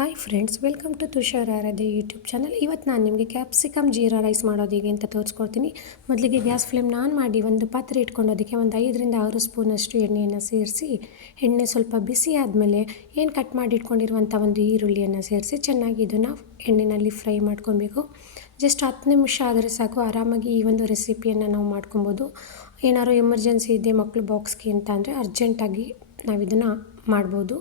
Hi friends, welcome to Tushar Aradhya YouTube channel. ಇವತ್ತು ನಾನು ನಿಮಗೆ ಕ್ಯಾಪ್ಸಿಕಮ್ ಜೀರಾ ರೈಸ್ ಮಾಡೋದು ಹೇಗೆ ಅಂತ ತೋರಿಸ್ಕೊಡ್ತೀನಿ. ಮೊದಲಿಗೆ ಗ್ಯಾಸ್ ಫ್ಲೇಮ್ನ ಆನ್ ಮಾಡಿ ಒಂದು ಪಾತ್ರೆ ಇಟ್ಕೊಂಡು ಅದಕ್ಕೆ ಒಂದು 5ರಿಂದ 6 ಸ್ಪೂನಷ್ಟು ಎಣ್ಣೆಯನ್ನು ಸೇರಿಸಿ, ಎಣ್ಣೆ ಸ್ವಲ್ಪ ಬಿಸಿ ಆದಮೇಲೆ ಏನು ಕಟ್ ಮಾಡಿ ಇಟ್ಕೊಂಡಿರುವಂಥ ಒಂದು ಈರುಳ್ಳಿಯನ್ನು ಸೇರಿಸಿ ಚೆನ್ನಾಗಿ ಇದನ್ನು ಎಣ್ಣೆಯಲ್ಲಿ ಫ್ರೈ ಮಾಡ್ಕೊಬೇಕು. ಜಸ್ಟ್ 10 ನಿಮಿಷ ಆದರೆ ಸಾಕು, ಆರಾಮಾಗಿ ಈ ಒಂದು ರೆಸಿಪಿಯನ್ನು ನಾವು ಮಾಡ್ಕೊಬೋದು. ಏನಾದ್ರು ಎಮರ್ಜೆನ್ಸಿ ಇದೆ ಮಕ್ಕಳು ಬಾಕ್ಸ್ಗೆ ಅಂತ ಅಂದರೆ ಅರ್ಜೆಂಟಾಗಿ ನಾವು ಇದನ್ನು ಮಾಡ್ಬೋದು.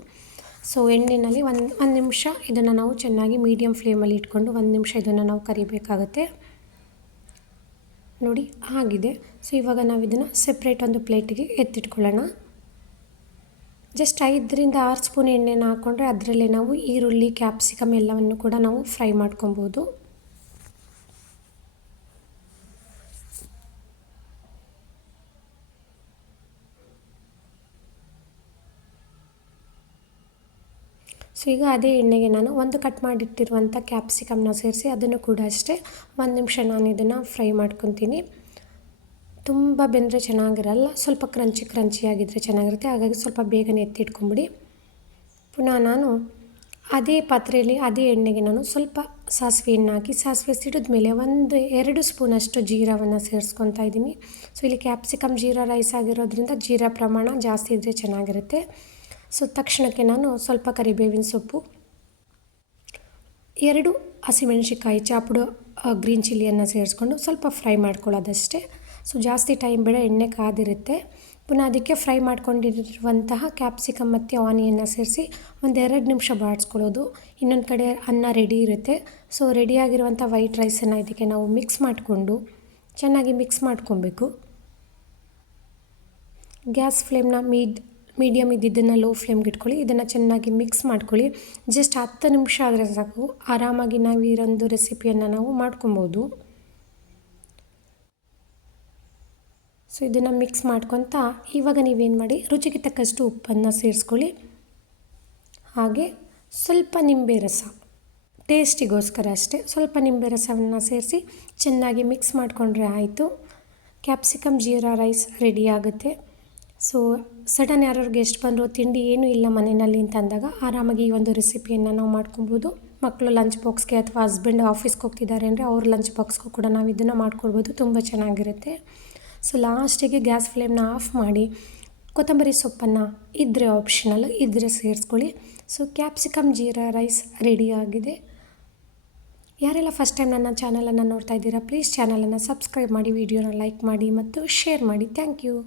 ಸೊ ಎಣ್ಣೆಯಲ್ಲಿ ಒಂದು ನಿಮಿಷ ಇದನ್ನು ನಾವು ಚೆನ್ನಾಗಿ ಮೀಡಿಯಮ್ ಫ್ಲೇಮಲ್ಲಿ ಇಟ್ಕೊಂಡು 1 ನಿಮಿಷ ಇದನ್ನು ನಾವು ಕರಿಬೇಕಾಗುತ್ತೆ. ನೋಡಿ ಆಗಿದೆ. ಸೊ ಇವಾಗ ನಾವು ಇದನ್ನು ಸೆಪ್ರೇಟ್ ಒಂದು ಪ್ಲೇಟಿಗೆ ಎತ್ತಿಟ್ಕೊಳ್ಳೋಣ. ಜಸ್ಟ್ 5ರಿಂದ 6 ಸ್ಪೂನ್ ಎಣ್ಣೆನ ಹಾಕ್ಕೊಂಡ್ರೆ ಅದರಲ್ಲೇ ನಾವು ಈರುಳ್ಳಿ, ಕ್ಯಾಪ್ಸಿಕಮ್ ಎಲ್ಲವನ್ನು ಕೂಡ ನಾವು ಫ್ರೈ ಮಾಡ್ಕೊಬೋದು. ಸೊ ಈಗ ಅದೇ ಎಣ್ಣೆಗೆ ನಾನು ಒಂದು ಕಟ್ ಮಾಡಿಟ್ಟಿರುವಂಥ ಕ್ಯಾಪ್ಸಿಕಮ್ನ ಸೇರಿಸಿ ಅದನ್ನು ಕೂಡ ಅಷ್ಟೇ 1 ನಿಮಿಷ ನಾನು ಇದನ್ನು ಫ್ರೈ ಮಾಡ್ಕೊತೀನಿ. ತುಂಬ ಬೆಂದರೆ ಚೆನ್ನಾಗಿರಲ್ಲ, ಸ್ವಲ್ಪ ಕ್ರಂಚಿಯಾಗಿದ್ದರೆ ಚೆನ್ನಾಗಿರುತ್ತೆ. ಹಾಗಾಗಿ ಸ್ವಲ್ಪ ಬೇಗನೆ ಎತ್ತಿಟ್ಕೊಂಬಿಡಿ. ಪುನಃ ನಾನು ಅದೇ ಪಾತ್ರೆಯಲ್ಲಿ ಅದೇ ಎಣ್ಣೆಗೆ ನಾನು ಸ್ವಲ್ಪ ಸಾಸಿವೆಯನ್ನು ಹಾಕಿ, ಸಾಸಿವೆ ಸಿಡಿದ ಮೇಲೆ 1-2 ಸ್ಪೂನಷ್ಟು ಜೀರಾವನ್ನು ಸೇರಿಸ್ಕೊತಾ ಇದ್ದೀನಿ. ಸೊ ಇಲ್ಲಿ ಕ್ಯಾಪ್ಸಿಕಮ್ ಜೀರಾ ರೈಸ್ ಆಗಿರೋದ್ರಿಂದ ಜೀರಾ ಪ್ರಮಾಣ ಜಾಸ್ತಿ ಇದ್ದರೆ ಚೆನ್ನಾಗಿರುತ್ತೆ. ಸೊ ತಕ್ಷಣಕ್ಕೆ ನಾನು ಸ್ವಲ್ಪ ಕರಿಬೇವಿನ ಸೊಪ್ಪು, 2 ಹಸಿಮೆಣಸಿಕಾಯಿ, ಚಾಪ್ಡು ಗ್ರೀನ್ ಚಿಲ್ಲಿಯನ್ನು ಸೇರಿಸ್ಕೊಂಡು ಸ್ವಲ್ಪ ಫ್ರೈ ಮಾಡ್ಕೊಳ್ಳೋದಷ್ಟೇ. ಸೊ ಜಾಸ್ತಿ ಟೈಮ್ ಬೇಡ, ಎಣ್ಣೆ ಕಾದಿರುತ್ತೆ. ಪುನಃ ಅದಕ್ಕೆ ಫ್ರೈ ಮಾಡ್ಕೊಂಡಿರುವಂತಹ ಕ್ಯಾಪ್ಸಿಕಮ್ ಮತ್ತು ಆನಿಯನ್ನ ಸೇರಿಸಿ 1-2 ನಿಮಿಷ ಬಾಡಿಸ್ಕೊಳ್ಳೋದು. ಇನ್ನೊಂದು ಕಡೆ ಅನ್ನ ರೆಡಿ ಇರುತ್ತೆ. ಸೊ ರೆಡಿಯಾಗಿರುವಂಥ ವೈಟ್ ರೈಸನ್ನು ಇದಕ್ಕೆ ನಾವು ಮಿಕ್ಸ್ ಮಾಡಿಕೊಂಡು ಚೆನ್ನಾಗಿ ಮಿಕ್ಸ್ ಮಾಡ್ಕೊಬೇಕು. ಗ್ಯಾಸ್ ಫ್ಲೇಮ್ನ ಮೀಡಿಯಮ್ ಇದ್ದಿದ್ದನ್ನು ಲೋ ಫ್ಲೇಮ್ಗೆ ಇಟ್ಕೊಳ್ಳಿ. ಇದನ್ನು ಚೆನ್ನಾಗಿ ಮಿಕ್ಸ್ ಮಾಡ್ಕೊಳ್ಳಿ. ಜಸ್ಟ್ 10 ನಿಮಿಷ ಆದರೆ ಸಾಕು, ಆರಾಮಾಗಿ ನಾವು ಈ ಒಂದು ರೆಸಿಪಿಯನ್ನು ನಾವು ಮಾಡ್ಕೊಬೋದು. ಸೊ ಇದನ್ನು ಮಿಕ್ಸ್ ಮಾಡ್ಕೊತಾ ಇವಾಗ ನೀವೇನು ಮಾಡಿ, ರುಚಿಗೆ ತಕ್ಕಷ್ಟು ಉಪ್ಪನ್ನು ಸೇರಿಸ್ಕೊಳ್ಳಿ. ಹಾಗೆ ಸ್ವಲ್ಪ ನಿಂಬೆ ರಸ, ಟೇಸ್ಟಿಗೋಸ್ಕರ ಅಷ್ಟೇ, ಸ್ವಲ್ಪ ನಿಂಬೆ ರಸವನ್ನು ಸೇರಿಸಿ ಚೆನ್ನಾಗಿ ಮಿಕ್ಸ್ ಮಾಡಿಕೊಂಡ್ರೆ ಆಯಿತು. ಕ್ಯಾಪ್ಸಿಕಮ್ ಜೀರಾ ರೈಸ್ ರೆಡಿ ಆಗುತ್ತೆ. ಸೊ ಸಡನ್ ಯಾರು ಗೆಸ್ಟ್ ಬಂದರು, ತಿಂಡಿ ಏನೂ ಇಲ್ಲ ಮನೆಯಲ್ಲಿ ಅಂತ ಅಂದಾಗ ಆರಾಮಾಗಿ ಈ ಒಂದು ರೆಸಿಪಿಯನ್ನು ನಾವು ಮಾಡ್ಕೊಬೋದು. ಮಕ್ಕಳು ಲಂಚ್ ಬಾಕ್ಸ್ಗೆ ಅಥವಾ ಹಸ್ಬೆಂಡ್ ಆಫೀಸ್ಗೆ ಹೋಗ್ತಿದ್ದಾರೆ ಅಂದರೆ ಅವ್ರ ಲಂಚ್ ಬಾಕ್ಸ್ಗೂ ಕೂಡ ನಾವು ಇದನ್ನು ಮಾಡ್ಕೊಳ್ಬೋದು. ತುಂಬ ಚೆನ್ನಾಗಿರುತ್ತೆ. ಸೊ ಲಾಸ್ಟಿಗೆ ಗ್ಯಾಸ್ ಫ್ಲೇಮ್ನ ಆಫ್ ಮಾಡಿ ಕೊತ್ತಂಬರಿ ಸೊಪ್ಪನ್ನು ಇದ್ದರೆ ಆಪ್ಷನಲ್, ಇದ್ದರೆ ಸೇರಿಸ್ಕೊಳ್ಳಿ. ಸೊ ಕ್ಯಾಪ್ಸಿಕಮ್ ಜೀರಾ ರೈಸ್ ರೆಡಿಯಾಗಿದೆ. ಯಾರೆಲ್ಲ ಫಸ್ಟ್ ಟೈಮ್ ನನ್ನ ಚಾನಲನ್ನು ನೋಡ್ತಾ ಇದ್ದೀರಾ, ಪ್ಲೀಸ್ ಚಾನಲನ್ನು ಸಬ್ಸ್ಕ್ರೈಬ್ ಮಾಡಿ, ವಿಡಿಯೋನ ಲೈಕ್ ಮಾಡಿ ಮತ್ತು ಶೇರ್ ಮಾಡಿ. Thank you.